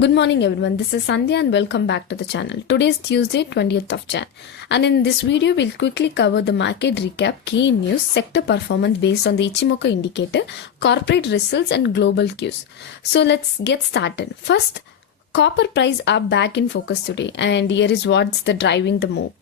Good morning everyone, this is Sandhya and welcome back to the channel. Today is Tuesday 20th of Jan and in this video we'll quickly cover the market recap, key news, sector performance based on the Ichimoku indicator, corporate results and global cues. So let's get started. First, copper price are back in focus today and here is what's the driving the move.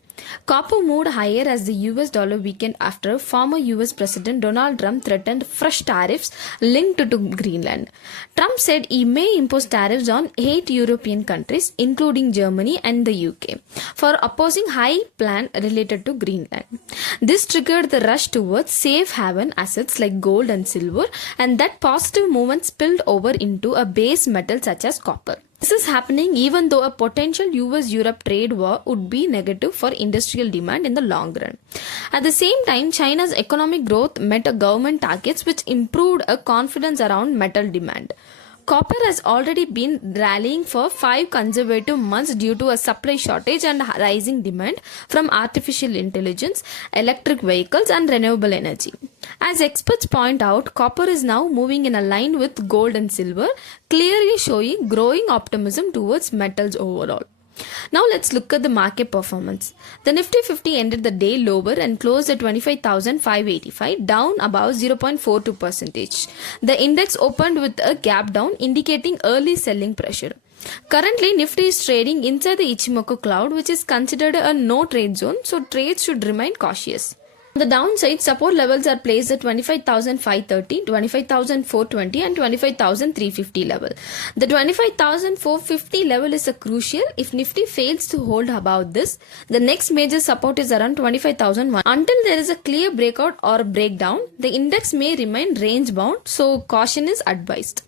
Copper moved higher as the US dollar weakened after former US President Donald Trump threatened fresh tariffs linked to Greenland. Trump said he may impose tariffs on 8 European countries, including Germany and the UK, for opposing high plan related to Greenland. This triggered the rush towards safe haven assets like gold and silver, and that positive movement spilled over into a base metal such as copper. This is happening even though a potential US-Europe trade war would be negative for industrial demand in the long run. At the same time, China's economic growth met government targets which improved a confidence around metal demand. Copper has already been rallying for 5 consecutive months due to a supply shortage and rising demand from artificial intelligence, electric vehicles and renewable energy. As experts point out, copper is now moving in a line with gold and silver, clearly showing growing optimism towards metals overall. Now let's look at the market performance. The Nifty 50 ended the day lower and closed at 25,585, down about 0.42%. The index opened with a gap down, indicating early selling pressure. Currently, Nifty is trading inside the Ichimoku cloud, which is considered a no trade zone, so trades should remain cautious. On the downside, support levels are placed at 25,530, 25,420 and 25,350 level. The 25,450 level is a crucial. If Nifty fails to hold above this, the next major support is around 25,001. Until there is a clear breakout or breakdown, the index may remain range bound, so caution is advised.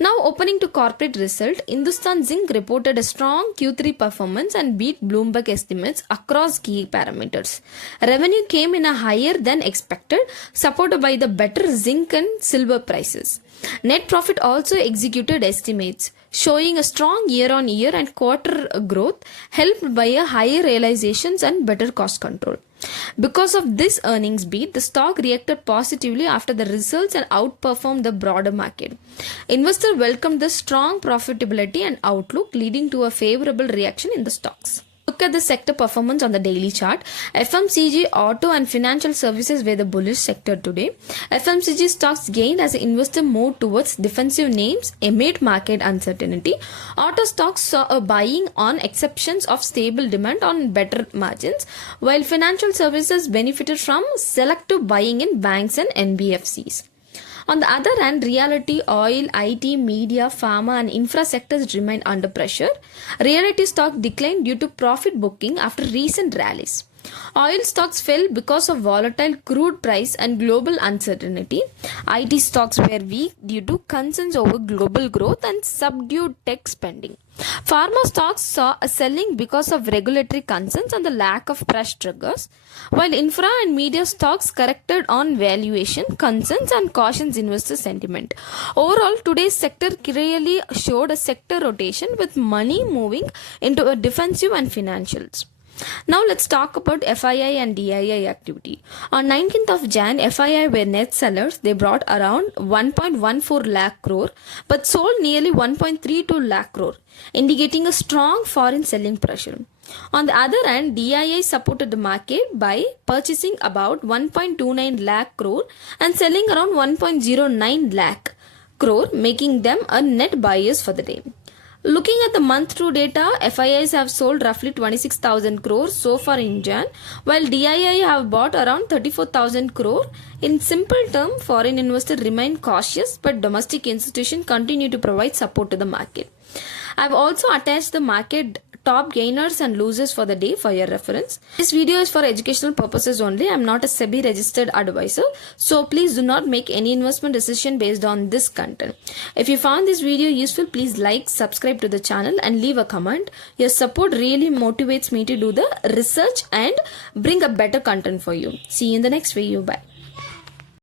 Now opening to corporate result, Hindustan Zinc reported a strong Q3 performance and beat Bloomberg estimates across key parameters. Revenue came in a higher than expected, supported by the better zinc and silver prices. Net profit also executed estimates, showing a strong year-on-year and quarter growth, helped by a higher realizations and better cost control. Because of this earnings beat, the stock reacted positively after the results and outperformed the broader market. Investors welcomed the strong profitability and outlook, leading to a favorable reaction in the stocks. Look at the sector performance on the daily chart. FMCG, auto and financial services were the bullish sector today. FMCG stocks gained as investors moved towards defensive names amid market uncertainty. Auto stocks saw a buying on exceptions of stable demand on better margins, while financial services benefited from selective buying in banks and NBFCs. On the other hand, realty, oil, IT, media, pharma and infra sectors remained under pressure. Realty stock declined due to profit booking after recent rallies. Oil stocks fell because of volatile crude price and global uncertainty. IT stocks were weak due to concerns over global growth and subdued tech spending. Pharma stocks saw a selling because of regulatory concerns and the lack of fresh triggers, while infra and media stocks corrected on valuation, concerns and cautions investor sentiment. Overall, today's sector clearly showed a sector rotation with money moving into a defensive and financials. Now let's talk about FII and DII activity. On 19th of Jan, FII were net sellers. They brought around 1.14 lakh crore but sold nearly 1.32 lakh crore, indicating a strong foreign selling pressure. On the other hand, DII supported the market by purchasing about 1.29 lakh crore and selling around 1.09 lakh crore, making them a net buyers for the day. Looking at the month-through data, FIIs have sold roughly 26,000 crores so far in Jan, while DII have bought around 34,000 crore. In simple term, foreign investors remain cautious, but domestic institutions continue to provide support to the market. I have also attached the market top gainers and losers for the day for your reference. This video is for educational purposes only. I am not a SEBI registered advisor, so please do not make any investment decision based on this content. If you found this video useful, please like, subscribe to the channel and leave a comment. Your support really motivates me to do the research and bring a better content for you. See you in the next video. Bye.